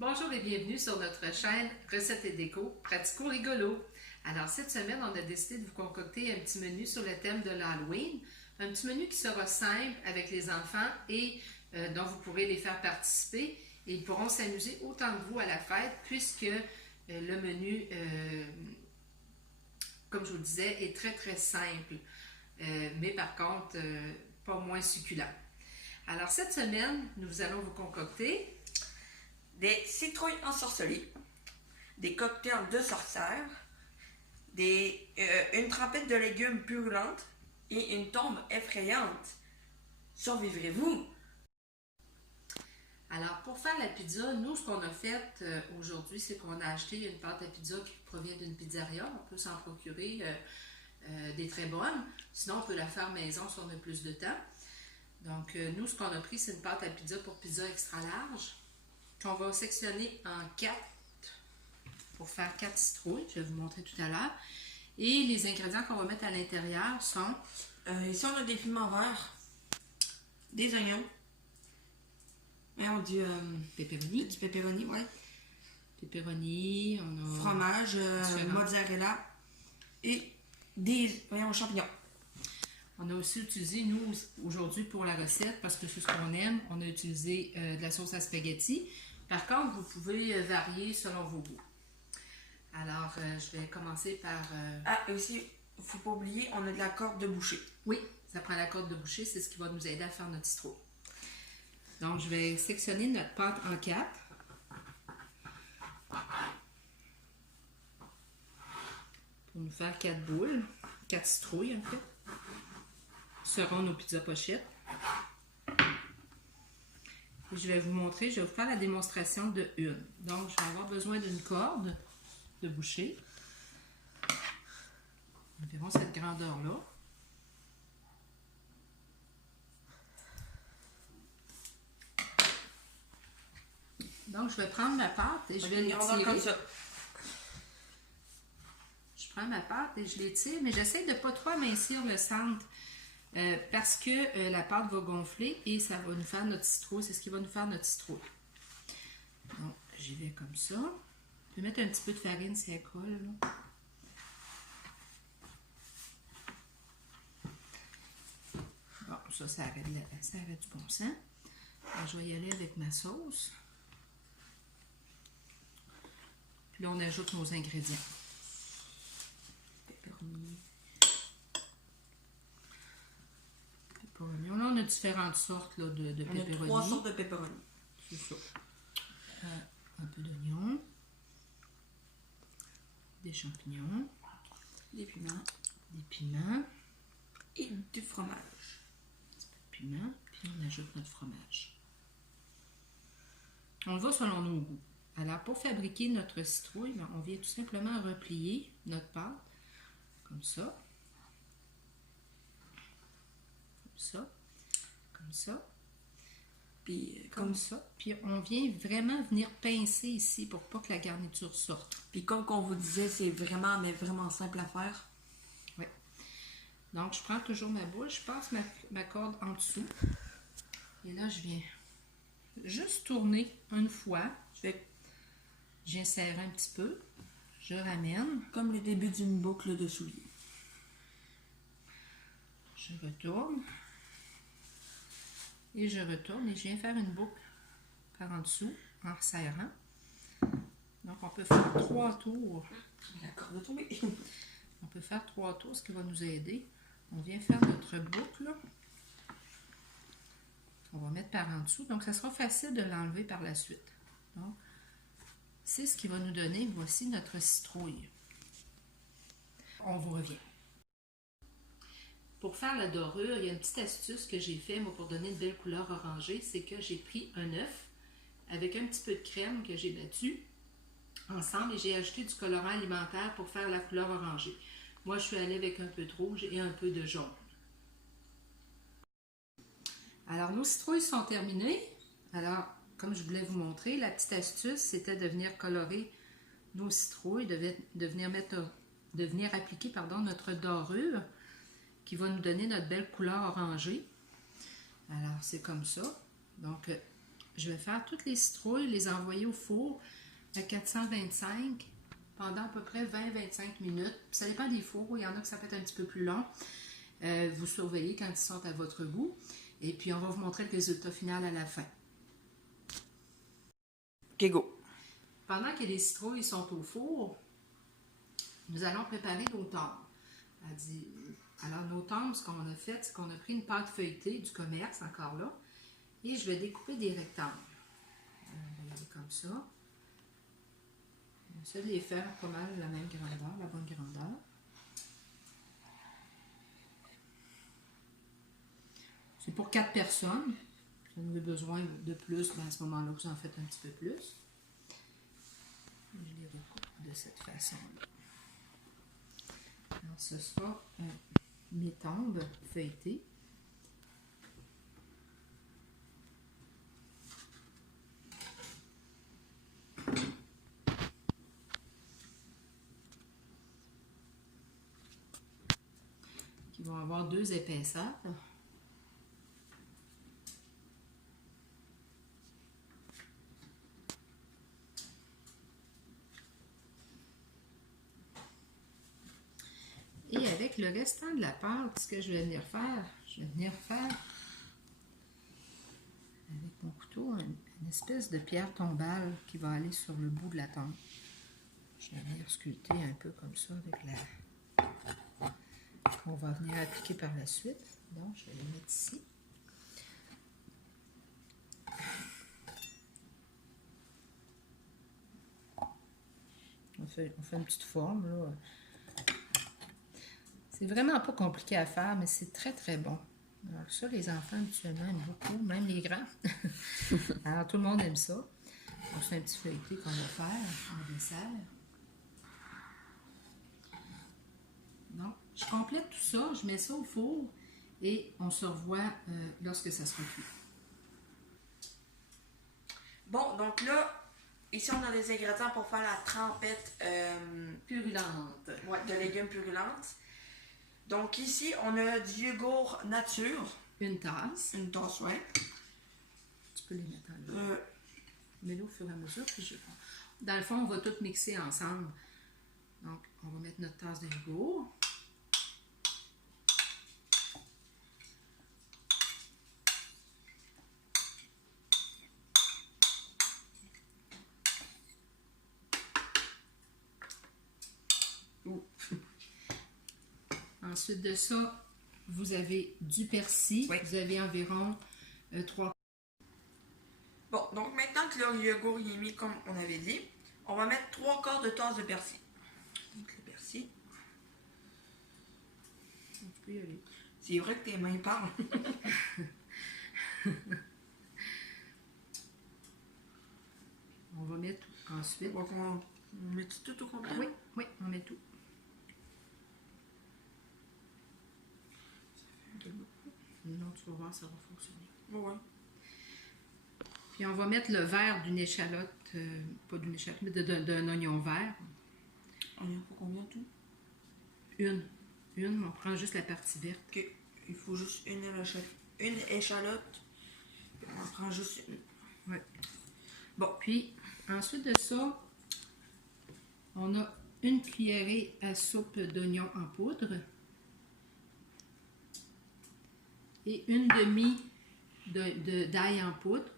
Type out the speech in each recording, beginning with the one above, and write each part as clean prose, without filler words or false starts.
Bonjour et bienvenue sur notre chaîne Recettes et Déco Pratico Rigolo. Alors cette semaine, on a décidé de vous concocter un petit menu sur le thème de l'Halloween. Un petit menu qui sera simple avec les enfants et dont vous pourrez les faire participer. Et ils pourront s'amuser autant que vous à la fête puisque le menu, comme je vous le disais, est très simple. Mais par contre, pas moins succulent. Alors cette semaine, nous allons vous concocter des citrouilles ensorcelées, des cocktails de sorcières, une trempette de légumes purulentes et une tombe effrayante. Survivrez-vous? Alors, pour faire la pizza, nous, ce qu'on a fait aujourd'hui, c'est qu'on a acheté une pâte à pizza qui provient d'une pizzeria. On peut s'en procurer des très bonnes. Sinon, on peut la faire maison si on a plus de temps. Donc, nous, ce qu'on a pris, c'est une pâte à pizza pour pizza extra large qu'on va sectionner en 4 pour faire 4 citrouilles. Je vais vous montrer tout à l'heure. Et les ingrédients qu'on va mettre à l'intérieur sont... ici, on a des piments verts, des oignons, pepperoni. du pepperoni, ouais. Pepperoni, on a... Fromage, mozzarella et des champignons. On a aussi utilisé, nous, aujourd'hui pour la recette, parce que c'est ce qu'on aime, on a utilisé de la sauce à spaghetti. Par contre, vous pouvez varier selon vos goûts. Alors, je vais commencer par... et aussi, il ne faut pas oublier, on a de la corde de boucher. Oui, ça prend la corde de boucher, c'est ce qui va nous aider à faire notre citrouille. Donc, je vais sectionner notre pâte en 4. Pour nous faire 4 boules, 4 citrouilles en fait. Seront nos pizzas pochettes. Et je vais vous montrer, je vais vous faire la démonstration de une. Donc, je vais avoir besoin d'une corde de boucher. Environ cette grandeur-là. Donc, je vais prendre ma pâte et je vais l'étirer. Comme ça. Je prends ma pâte et je l'étire, mais j'essaie de ne pas trop amincir le centre. Parce que la pâte va gonfler et ça va nous faire notre citrouille. C'est ce qui va nous faire notre citrouille. Donc, j'y vais comme ça. Je vais mettre un petit peu de farine si elle colle. Là. Bon, ça arrête du bon sens. Alors, je vais y aller avec ma sauce. Puis là, on ajoute nos ingrédients. Pepperoni. Là, on a différentes sortes là, de pepperoni. On a 3 sortes de pepperoni. C'est ça. Un peu d'oignon, des champignons, Des piments et du fromage. Un petit peu de piment, puis on ajoute notre fromage. On le va selon nos goûts. Alors, pour fabriquer notre citrouille, on vient tout simplement replier notre pâte comme ça. Comme ça, Puis comme ça. Puis on vient vraiment venir pincer ici pour pas que la garniture sorte. Puis comme on vous disait, c'est vraiment simple à faire. Oui. Donc je prends toujours ma boule, je passe ma corde en dessous. Et là, je viens juste tourner une fois. J'insère un petit peu. Je ramène. Comme le début d'une boucle de soulier. Je retourne. Et je retourne et je viens faire une boucle par en dessous en resserrant. Donc on peut faire 3 tours. La corde est tombée. On peut faire 3 tours, ce qui va nous aider. On vient faire notre boucle. On va mettre par en dessous. Donc ça sera facile de l'enlever par la suite. Donc c'est ce qui va nous donner, voici notre citrouille. On vous revient. Pour faire la dorure, il y a une petite astuce que j'ai fait moi, pour donner une belle couleur orangée, c'est que j'ai pris un œuf avec un petit peu de crème que j'ai battu ensemble et j'ai ajouté du colorant alimentaire pour faire la couleur orangée. Moi, je suis allée avec un peu de rouge et un peu de jaune. Alors, nos citrouilles sont terminées. Alors, comme je voulais vous montrer, la petite astuce, c'était de venir colorer nos citrouilles, de venir appliquer notre dorure qui va nous donner notre belle couleur orangée. Alors, c'est comme ça. Donc, je vais faire toutes les citrouilles, les envoyer au four à 425 pendant à peu près 20-25 minutes. Ça dépend des fours, il y en a que ça peut être un petit peu plus long. Vous surveillez quand ils sont à votre goût. Et puis, on va vous montrer le résultat final à la fin. OK, go. Pendant que les citrouilles sont au four, nous allons préparer nos tombes. Alors, nos tombes, ce qu'on a fait, c'est qu'on a pris une pâte feuilletée du commerce, encore là, et je vais découper des rectangles. On va y aller comme ça. J'essaie de les faire pas mal la même grandeur, la bonne grandeur. C'est pour 4 personnes. Si vous avez besoin de plus, ben à ce moment-là, vous en faites un petit peu plus. Je les recoupe de cette façon-là. Alors, ce sera mes tombes feuilletées. Qui vont avoir 2 épaisseurs. Et avec le restant de la pâte, ce que je vais venir faire, avec mon couteau une espèce de pierre tombale qui va aller sur le bout de la tombe. Je vais venir sculpter un peu comme ça avec la... qu'on va venir appliquer par la suite. Donc, je vais les mettre ici. On fait une petite forme, là. C'est vraiment pas compliqué à faire, mais c'est très, très bon. Alors ça, les enfants, habituellement, aiment beaucoup, même les grands. Alors, tout le monde aime ça. Donc, c'est un petit feuilleté qu'on va faire en dessert. Donc, je complète tout ça, je mets ça au four et on se revoit lorsque ça sera cuit. Bon, donc là, ici, on a des ingrédients pour faire la trempette Purulente. ouais, de légumes purulentes. Donc ici, on a du yogourt nature. Une tasse. Une tasse, ouais. Tu peux les mettre en là. Mets-le au fur et à mesure. Puis dans le fond, on va tout mixer ensemble. Donc, on va mettre notre tasse de yogourt. Ensuite de ça, vous avez du persil. Oui. Vous avez environ 3. Bon, donc maintenant que le yogourt est mis comme on avait dit, on va mettre 3/4 de tasse de persil. Donc le persil. Tu peux y aller. C'est vrai que tes mains parlent. On va mettre ensuite. On met tout au complet? Oui, oui, on met tout. Non, tu vas voir, ça va fonctionner. Ouais. Puis on va mettre le vert d'une échalote, pas d'une échalote, mais d'un oignon vert. Oignon pour combien tout? Une, on prend juste la partie verte. Ok, il faut juste une échalote. On en prend juste une. Ouais. Bon, puis ensuite de ça, on a une cuillerée à soupe d'oignon en poudre et une demi d'ail en poudre.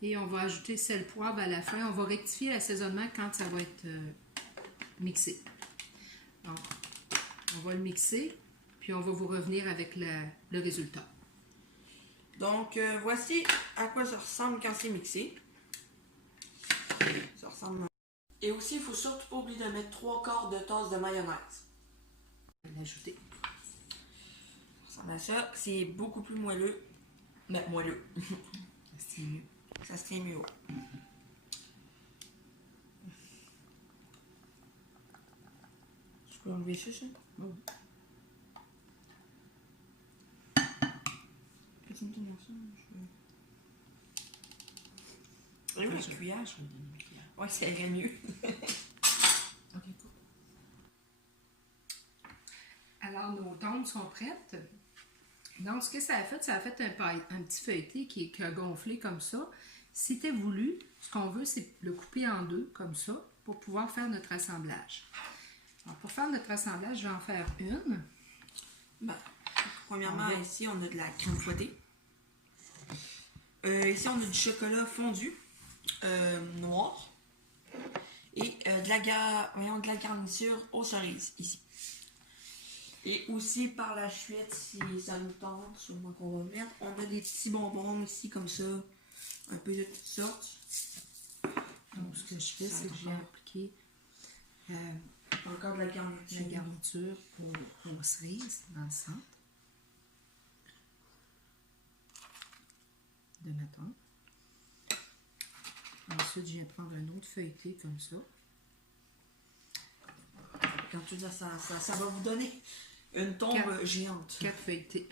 Et on va ajouter sel, poivre à la fin. On va rectifier l'assaisonnement quand ça va être mixé. Donc, on va le mixer, puis on va vous revenir avec le résultat. Donc, voici à quoi ça ressemble quand c'est mixé. Ça ressemble... Et aussi, il ne faut surtout pas oublier de mettre 3/4 de tasse de mayonnaise. On va l'ajouter. Ça ressemble à ça. C'est beaucoup plus moelleux. Mais moelleux. C'est mieux. Ça se tient mieux, ouais. Je peux enlever ça? Oh. Peux-tu me tenir ça? Oui, la cuillère. Je vais te donner une cuillère. Ouais, ça irait mieux. OK, cool. Alors, nos tombes sont prêtes. Donc, ce que ça a fait un petit feuilleté qui a gonflé comme ça. Si tu voulu, ce qu'on veut, c'est le couper en deux, comme ça, pour pouvoir faire notre assemblage. Alors, pour faire notre assemblage, je vais en faire une. Ben, premièrement, ici, on a de la crème fouettée. Ici, on a du chocolat fondu noir. Et de la garniture aux cerises, ici. Et aussi, par la suite, si ça nous tente, sûrement qu'on va mettre, on a des petits bonbons ici, comme ça, un peu de toutes sortes. Donc, ce que je fais, c'est que j'ai appliqué encore de la garniture aux cerises dans le centre de ma tente. Ensuite, je viens prendre un autre feuilleté comme ça. Quand tu dis ça va vous donner une tombe géante. 4 feuilletés.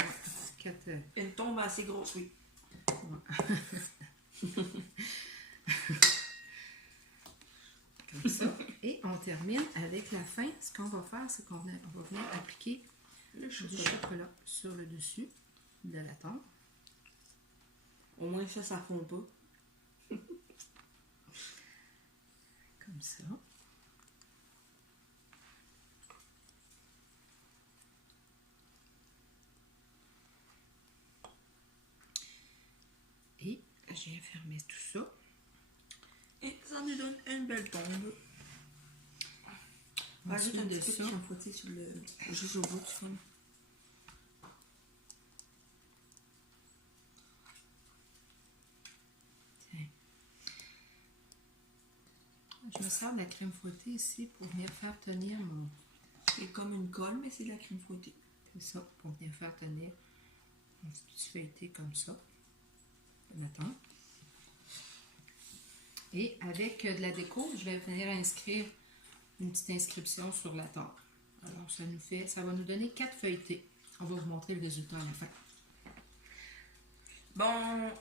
Une tombe assez grosse, oui. Ouais. Comme ça. Et on termine avec la fin. Ce qu'on va faire, c'est qu'on va venir appliquer du chocolat sur le dessus de la tente. Au moins ça fond pas. Comme ça. Et je viens fermer tout ça. Et ça nous donne une belle tombe. Rajoute un petit peu de crème fouettée sur juste au bout du film. Tiens. Je me sers de la crème fouettée ici pour venir faire tenir mon... C'est comme une colle, mais c'est de la crème fouettée. C'est ça, pour venir faire tenir mon petit feuilleté comme ça. Maintenant. Et avec de la déco, je vais venir inscrire une petite inscription sur la table. Alors, ça va nous donner 4 feuilletés. On va vous montrer le résultat à la fin. Bon,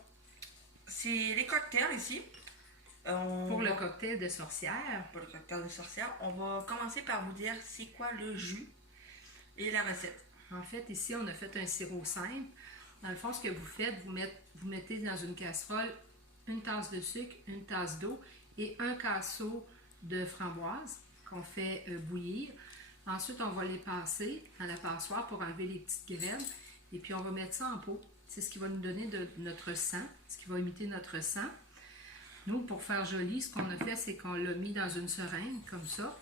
c'est les cocktails ici. Pour le cocktail de sorcière. Pour le cocktail de sorcière, on va commencer par vous dire c'est quoi le jus et la recette. En fait, ici, on a fait un sirop simple. Dans le fond, ce que vous faites, vous mettez dans une casserole une tasse de sucre, une tasse d'eau et un casseau de framboise qu'on fait bouillir. Ensuite, on va les passer à la passoire pour enlever les petites graines. Et puis, on va mettre ça en pot. C'est ce qui va nous donner de notre sang, ce qui va imiter notre sang. Nous, pour faire joli, ce qu'on a fait, c'est qu'on l'a mis dans une seringue, comme ça,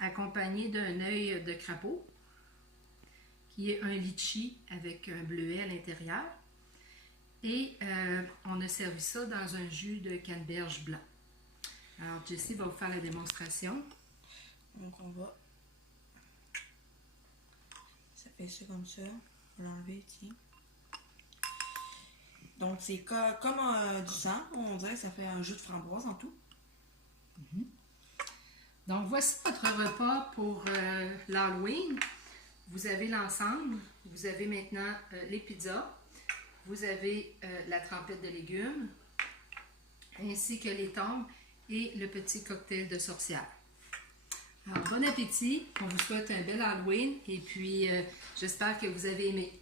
accompagné d'un œil de crapaud, qui est un litchi avec un bleuet à l'intérieur. Et on a servi ça dans un jus de canneberge blanc. Alors, Jessie va vous faire la démonstration. Donc, on va... Ça fait ça comme ça. On va l'enlever, tiens. Donc, c'est comme du sang. On dirait que ça fait un jus de framboise en tout. Donc, voici votre repas pour l'Halloween. Vous avez l'ensemble. Vous avez maintenant les pizzas. Vous avez la trempette de légumes, ainsi que les tombes et le petit cocktail de sorcière. Alors, bon appétit. On vous souhaite un bel Halloween et puis j'espère que vous avez aimé.